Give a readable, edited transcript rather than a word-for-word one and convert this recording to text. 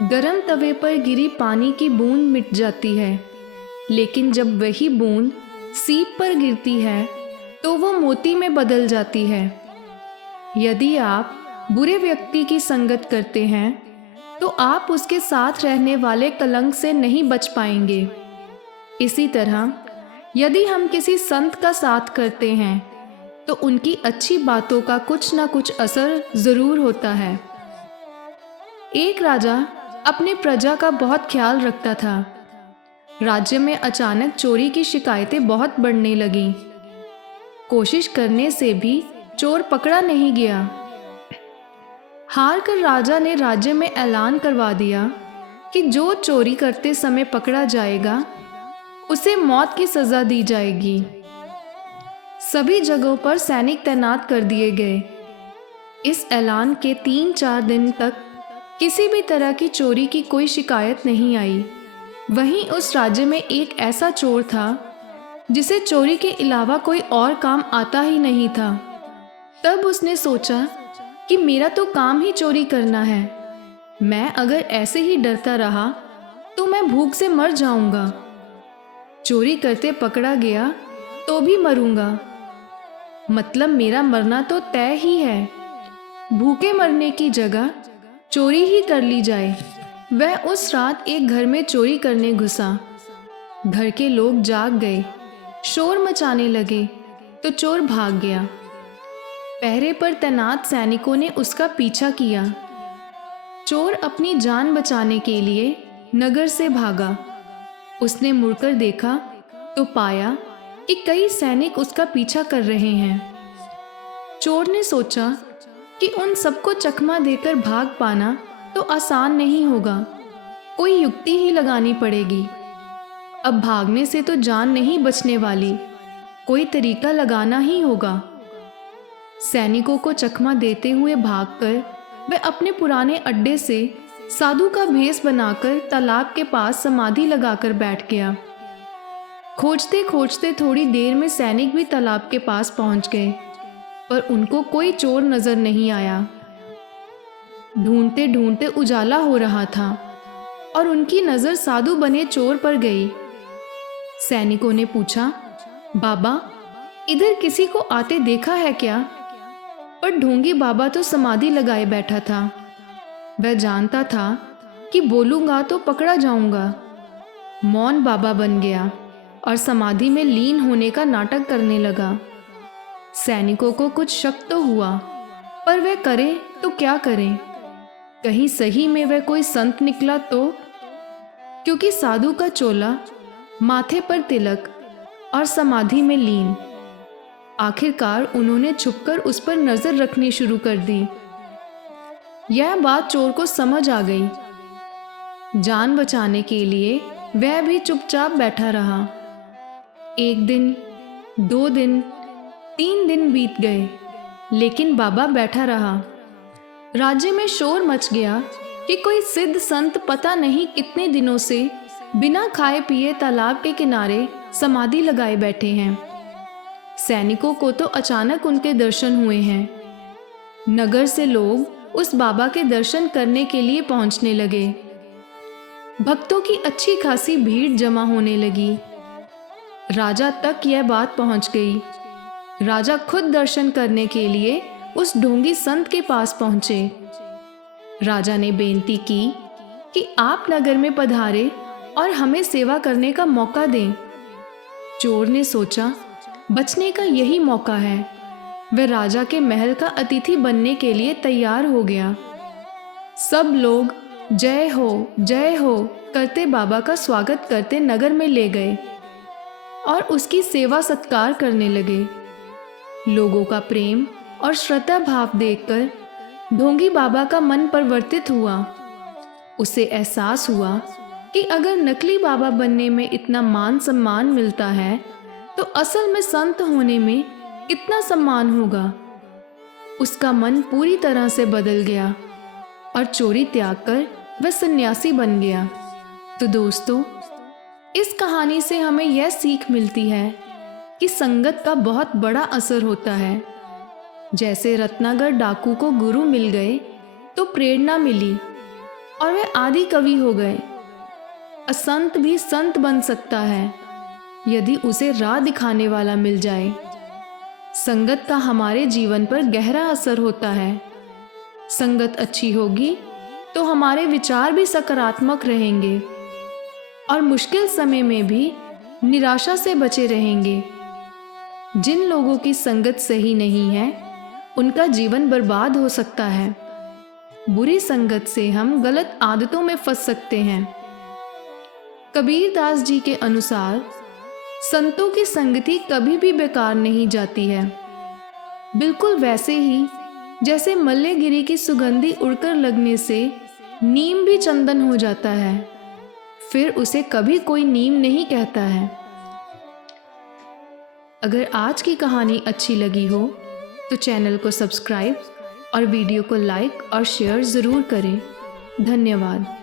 गरम तवे पर गिरी पानी की बूंद मिट जाती है, लेकिन जब वही बूंद सीप पर गिरती है तो वो मोती में बदल जाती है। यदि आप बुरे व्यक्ति की संगत करते हैं तो आप उसके साथ रहने वाले कलंक से नहीं बच पाएंगे। इसी तरह यदि हम किसी संत का साथ करते हैं तो उनकी अच्छी बातों का कुछ ना कुछ असर ज़रूर होता है। एक राजा अपनी प्रजा का बहुत ख्याल रखता था। राज्य में अचानक चोरी की शिकायतें बहुत बढ़ने लगीं। कोशिश करने से भी चोर पकड़ा नहीं गया। हार कर राजा ने राज्य में ऐलान करवा दिया कि जो चोरी करते समय पकड़ा जाएगा उसे मौत की सज़ा दी जाएगी। सभी जगहों पर सैनिक तैनात कर दिए गए। इस ऐलान के 3-4 दिन तक किसी भी तरह की चोरी की कोई शिकायत नहीं आई। वहीं उस राज्य में एक ऐसा चोर था जिसे चोरी के अलावा कोई और काम आता ही नहीं था। तब उसने सोचा कि मेरा तो काम ही चोरी करना है। मैं अगर ऐसे ही डरता रहा तो मैं भूख से मर जाऊंगा। चोरी करते पकड़ा गया तो भी मरूंगा। मतलब मेरा मरना तो तय ही है। भूखे मरने की जगह चोरी ही कर ली जाए। वह उस रात एक घर में चोरी करने घुसा। घर के लोग जाग गए, शोर मचाने लगे तो चोर भाग गया। पहरे पर तैनात सैनिकों ने उसका पीछा किया। चोर अपनी जान बचाने के लिए नगर से भागा। उसने मुड़कर देखा तो पाया कि कई सैनिक उसका पीछा कर रहे हैं। चोर ने सोचा कि उन सबको चकमा देकर भाग पाना तो आसान नहीं होगा, कोई युक्ति ही लगानी पड़ेगी। अब भागने से तो जान नहीं बचने वाली, कोई तरीका लगाना ही होगा। सैनिकों को चकमा देते हुए भागकर वह अपने पुराने अड्डे से साधु का भेष बनाकर तालाब के पास समाधि लगाकर बैठ गया। खोजते खोजते थोड़ी देर में सैनिक भी तालाब के पास पहुंच गए, पर उनको कोई चोर नजर नहीं आया। ढूंढते ढूंढते उजाला हो रहा था और उनकी नजर साधु बने चोर पर गई। सैनिकों ने पूछा, बाबा, इधर किसी को आते देखा है क्या? पर ढोंगी बाबा तो समाधि लगाए बैठा था। वह जानता था कि बोलूंगा तो पकड़ा जाऊंगा। मौन बाबा बन गया और समाधि में लीन होने का नाटक करने लगा। सैनिकों को कुछ शक तो हुआ, पर वह करे तो क्या करें? कहीं सही में वह कोई संत निकला तो? क्योंकि साधु का चोला, माथे पर तिलक और समाधि में लीन। आखिरकार उन्होंने छुपकर उस पर नजर रखनी शुरू कर दी। यह बात चोर को समझ आ गई। जान बचाने के लिए वह भी चुपचाप बैठा रहा। 1 दिन, 2 दिन, 3 दिन बीत गए, लेकिन बाबा बैठा रहा। राज्य में शोर मच गया कि कोई सिद्ध संत पता नहीं कितने दिनों से बिना खाए पिए तालाब के किनारे समाधि लगाए बैठे हैं। सैनिकों को तो अचानक उनके दर्शन हुए हैं। नगर से लोग उस बाबा के दर्शन करने के लिए पहुंचने लगे। भक्तों की अच्छी खासी भीड़ जमा होने लगी। राजा तक यह बात पहुंच गई। राजा खुद दर्शन करने के लिए उस ढोंगी संत के पास पहुंचे। राजा ने बेनती की कि आप नगर में पधारे और हमें सेवा करने का मौका दें। चोर ने सोचा, बचने का यही मौका है। वह राजा के महल का अतिथि बनने के लिए तैयार हो गया। सब लोग जय हो करते बाबा का स्वागत करते नगर में ले गए और उसकी सेवा सत्कार करने लगे। लोगों का प्रेम और श्रद्धा भाव देखकर ढोंगी बाबा का मन परिवर्तित हुआ। उसे एहसास हुआ कि अगर नकली बाबा बनने में इतना मान सम्मान मिलता है तो असल में संत होने में कितना सम्मान होगा। उसका मन पूरी तरह से बदल गया और चोरी त्याग कर वह सन्यासी बन गया। तो दोस्तों, इस कहानी से हमें यह सीख मिलती है कि संगत का बहुत बड़ा असर होता है। जैसे रत्नाकर डाकू को गुरु मिल गए तो प्रेरणा मिली, और वे आदि कवि हो गए। असंत भी संत बन सकता है यदि उसे राह दिखाने वाला मिल जाए। संगत का हमारे जीवन पर गहरा असर होता है। संगत अच्छी होगी तो हमारे विचार भी सकारात्मक रहेंगे और मुश्किल समय में भी निराशा से बचे रहेंगे। जिन लोगों की संगत सही नहीं है उनका जीवन बर्बाद हो सकता है। बुरी संगत से हम गलत आदतों में फंस सकते हैं। कबीर दास जी के अनुसार संतों की संगति कभी भी बेकार नहीं जाती है। बिल्कुल वैसे ही जैसे मल्लेगिरी की सुगंधी उड़कर लगने से नीम भी चंदन हो जाता है, फिर उसे कभी कोई नीम नहीं कहता है। अगर आज की कहानी अच्छी लगी हो तो चैनल को सब्सक्राइब और वीडियो को लाइक और शेयर ज़रूर करें। धन्यवाद।